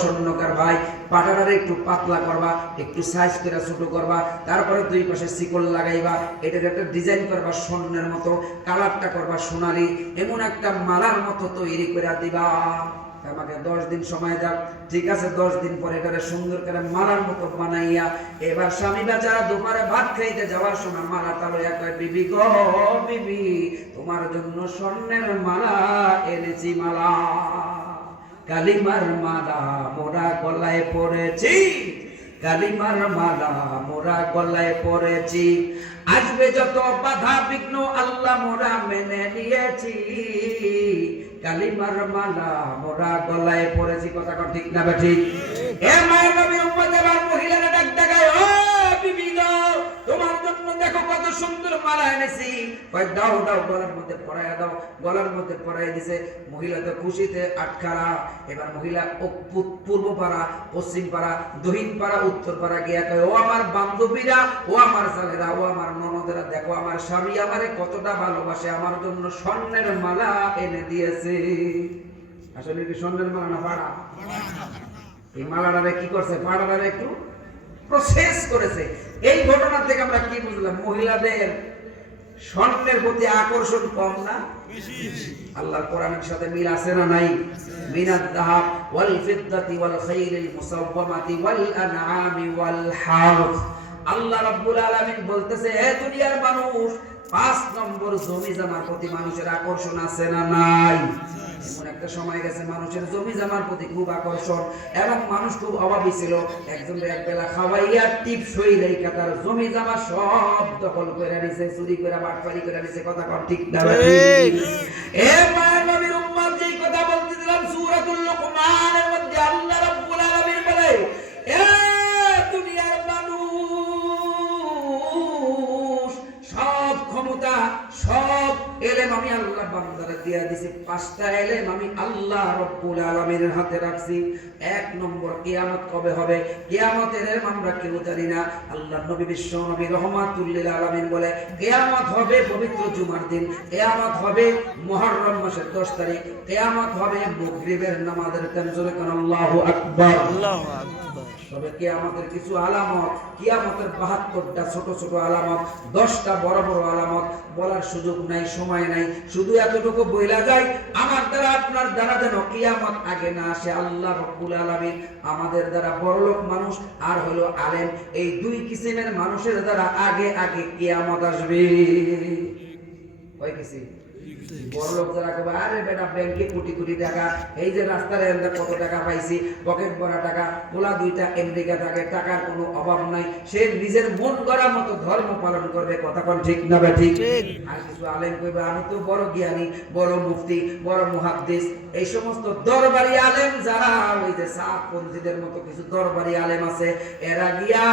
স্বর্ণকার ভাই পাটাটারে একটু পাতলা করবা, একটু সাইজ করে ছোট করবা, তারপরে দুই পাশে শিকল লাগাইবা, এটার একটা ডিজাইন করবা স্বর্ণের মতো, কালারটা করবা সোনালী, এমন একটা মালার মতো তৈরি করে দিবা। আমাকে 10 দিন সময় দাও। ঠিক আছে, 10 দিন পরে এটারে সুন্দর করে মালার মতো বানাইয়া এবার স্বামী বেচারা দুপুরে ভাত খাইতে যাওয়ার সময় মালাটা লইয়া কয়, বিবি গো বিবি, তোমার জন্য স্বর্ণের মালা এনেছি, মালা কালিমার মালা মোরা গলায় পড়েছি, কালিমার মালা মোরা গলায় পড়েছি, আসবে যত বাধা বিঘ্ন আল্লাহ মোরা মেনে নিয়েছি, কালিমার মালা মোরা গলায় পড়েছি। কথা কর ঠিক না ঠিক? এ মায়ের নবীর উম্মত এবার মহিলারা ডাক দেখায়, ও বিবি গো, তোমার জন্য দেখো কত সুন্দর মালা এনেছি। কয় দাও দাও, গলার মধ্যে পরাইয়া দাও। গলার মধ্যে পরাইয়া দিছে। মহিলা তো খুশিতে আটখারা। এবার মহিলা পূর্ব পাড়া, পশ্চিম পাড়া, দক্ষিণ পাড়া, উত্তর পাড়া গিয়া কয়, ও আমার বান্ধবীরা, ও আমার ছেলেরা, ও আমার ননদেরা, দেখো আমার স্বামী আমারে কতটা ভালোবাসে, আমার জন্য স্বর্ণের মালা এনে দিয়েছে। আসলে কি স্বর্ণের মালা না পাড়া? এই মালাটারে কি করছে? পাড়াটারে একটু প্রসেস করেছে। এই ঘটনা থেকে আমরা কি বুঝলাম? মহিলাদের স্বর্ণের প্রতি আকর্ষণ কম না? আল্লাহর কোরআনের সাথে মিল আছে না নাই? মিনাদ যাহাব ওয়াল ফিদ্দাতি ওয়াল খাইলিল মুসাওয়ামাতি ওয়াল আনআমি ওয়াল হারথ। আল্লাহ রাব্বুল আলামিন বলতেছে, হে দুনিয়ার মানুষ, 5 নম্বর জমি জমার প্রতি মানুষের আকর্ষণ আছে না নাই? এমন একটা সময় গেছে মানুষের জমি জমার প্রতি খুব আকর্ষণ, এবং মানুষ খুব অভাবী ছিল। একজনের এক বেলা খাওয়াইয়া টিপ সই রেখা তার জমি জমা সব দখল করে নিছে, চুরি করে বাটপারি করে নিছে। কথা কর ঠিক না? এ মায়ের নবীর উম্মত, যেই কথা বলতেছিলাম সূরাতুল লুকমানের মধ্যে আল্লাহ রাব্বুল আলামিন বলে, এ দুনিয়ার মানুষ, সব ক্ষমতা, সব এলেম আমি আল্লাহ বান্দারে দিয়া দিছি। 5টা এলেম আমি আল্লাহ রাব্বুল আলামিনের হাতে রাখছি। 1 নম্বর, কিয়ামত কবে হবে? কিয়ামতের এলেম আমরা কেউ জানি না। আল্লাহ নবী বিশ্ব নবী রহমাতুল লিল আলামিন বলে, কিয়ামত হবে পবিত্র জুমার দিন, কিয়ামত হবে মুহররম মাসের 10 তারিখ, কিয়ামত হবে মাগরিবের নামাজের টাইমে। আল্লাহু আকবার, আল্লাহু আকবার। তবে কিয়ামতের কিছু আলামত, কিয়ামতের 72টা ছোট ছোট আলামত, 10টা বড় বড় আলামত বলার সুযোগ নাই, সময় নাই। শুধু এতটুকু বইলা যায়, আমার দ্বারা আপনার দ্বারা যেন কিয়ামত আগে না আসে। আল্লাহ রাব্বুল আলামিন আমাদের দ্বারা বড়লোক মানুষ আর হলো আলেম, এই 2 কিসিমের মানুষের দ্বারা আগে আগে কিয়ামত আসবে। কয় কিসিম? বড়লোক যারা কবে, আরে বেটা ব্যাংকে কোটি কোটি টাকা, এই যে রাস্তার এন্ডে কত টাকা পাইছি, পকেট ভরা টাকা, পোলা 2টা আমেরিকা থাকে, টাকার কোনো অভাব নাই, সে নিজের মন গড়া মতো ধর্ম পালন করবে। কথা কোন ঠিক না ঠিক? আর কিছু আলেম কইবে, আমি তো বড় জ্ঞানী, বড় মুফতি, বড় মুহাদ্দিস। এই সমস্ত দরবারি আলেম যারা, ওই যে সাতপন্থীদের মতো কিছু দরবারি আলেম আছে, এরা গিয়া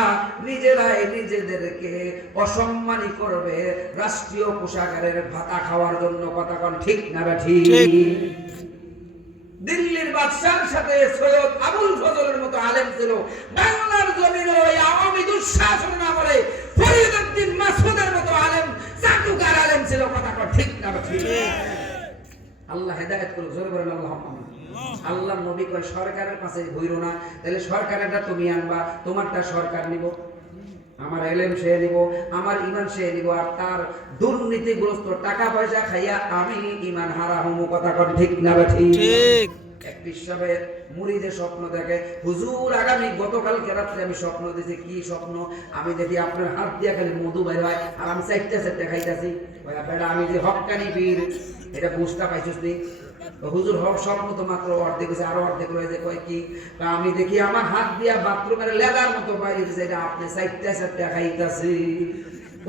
নিজেরাই নিজেদেরকে অসম্মানী করবে রাষ্ট্রীয় কোষাগারের ভাতা খাওয়ার জন্য। কথা কোন ঠিক না ঠিক? দিল্লির বাদশার সাথে সৈয়দ আবুল ফজলের মতো আলেম ছিল। বাংলার জমিনে ওই আওয়ামী দুঃশাসন না বলে ফরিদউদ্দিন মাসউদের মতো আলেম, চাটুকার আলেম ছিল। কথা কোন ঠিক না ঠিক? আল্লাহ হেদায়েত করুক, জোরে বলেন আল্লাহুম্মা আমিন। আল্লাহ নবী কয়, সরকারের কাছে ঘুরো না, তাহলে সরকারেরটা তুমি আনবা, তোমারটা সরকার নিব। আমার এলেম সে নিব, আমার ঈমান সে নিব, আর তার দুর্নীতিগ্রস্ত টাকা পয়সা খাইয়া আমি ঈমান হারা হমু। কথা কোন ঠিক না ঠিক? এক পিসাবের মুরিদে স্বপ্ন দেখে, হুজুর আগামী গতকালকে রাত্রে আমি স্বপ্ন দিয়েছি। কি স্বপ্ন? আমি দেখি আপনার হাত দিয়া খালি মধু বের হয়, আর আমি চাইতে খাইতেছি। বেটা আমি যে হক্কানি পীর, এটা বুঝতে পাইছিস নি? হুজুর স্বপ্ন তো মাত্র অর্ধেক হয়েছে, আরো অর্ধেক রয়েছে। কয় কি? আমি দেখি আমার হাত দিয়া বাথরুমের লেদার মতো বাইরে দিয়েছে, এটা আপনি চাইতে খাইতেছি।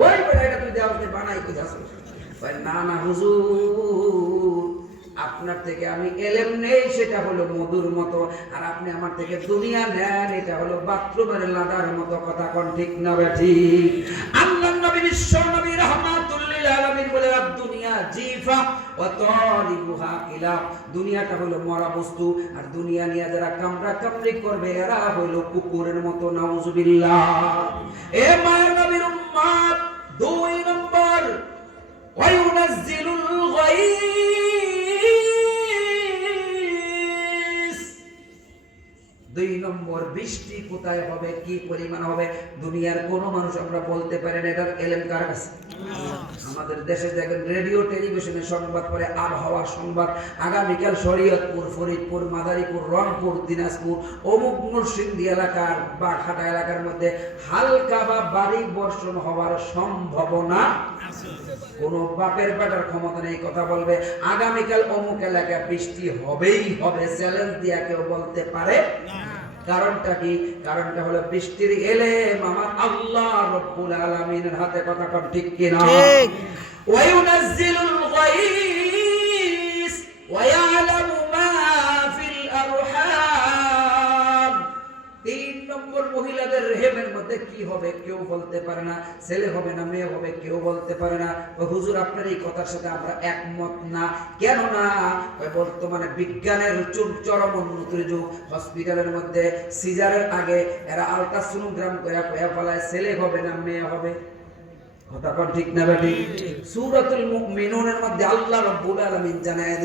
ওই বেটা, এটা তুই দেওয়া বানাই কোথাস? না না হুজুর, আপনার থেকে আমি এলেম নেই, সেটা হলো মধুর মতো, আর আপনি আমার থেকে দুনিয়া নেন, এটা হলো বাথরুমের লাদার মতো। কথা কোন ঠিক না ঠিক? আল্লাহর নবী বিশ্ব নবী রাহমাতুল লিল আলামিন বলে, দুনিয়া জিফা ওয়া তালিবুহা কিলাব, দুনিয়াটা হলো মরা বস্তু, আর দুনিয়া নিয়ে যারা কামড়া কামড়ি করবে এরা হলো কুকুরের মতো। নাউজুবিল্লাহ। এ মায়ের নবীর উম্মত, 2 নম্বর, ওয়া ইউনাজ্জিলুল গায়ব, 2 নম্বর বৃষ্টি কোথায় হবে, কি পরিমাণ হবে, দুনিয়ার কোনো মানুষ আমরা বলতে পারি না। এটার এলেম কার কাছে? আমাদের দেশে দেখেন রেডিও টেলিভিশনে সংবাদ পড়ে, আবহাওয়া সংবাদ, আগামীকাল শরীয়তপুর, ফরিদপুর, মাদারীপুর, রংপুর, দিনাজপুর, অমুক নরসিংদী এলাকার বা খাটা এলাকার মধ্যে হালকা বা ভারী বর্ষণ হওয়ার সম্ভাবনা। কোন বাপের বেটার ক্ষমতা নেই কথা বলবে আগামীকাল অমুক এলাকায় বৃষ্টি হবেই হবে, চ্যালেঞ্জ দিয়া কেউ বলতে পারে? কারণটা কি? কারণটা হলো বৃষ্টির এলেম আমার আল্লাহ রব্বুল আলামিনের হাতে, কথা কম ঠিক কিনা? ঠিক। ওয়ায়ুনাজ্জিলুল গায়স ওয়া ইয়ালামু মা ফিল আরহাম। 3 নম্বর মহিলাদের রেহেমের মধ্যে কি হবে কেউ বলতে পারে না, ছেলে হবে না মেয়ে হবে কেউ বলতে পারে না। ওই হুজুর আপনার এই কথার সাথে আমরা একমত না। কেন না? ওই বর্তমানে বিজ্ঞানের চরম উন্নতির যুগ, হসপিটালের মধ্যে সিজারের আগে এরা আলট্রাসোনোগ্রাম করে ফেলায় ছেলে হবে না মেয়ে হবে। কথা ঠিক না বেটি? সূরাতুল মুমিনুনের মধ্যে আল্লাহ রাব্বুল আলামিন জানায়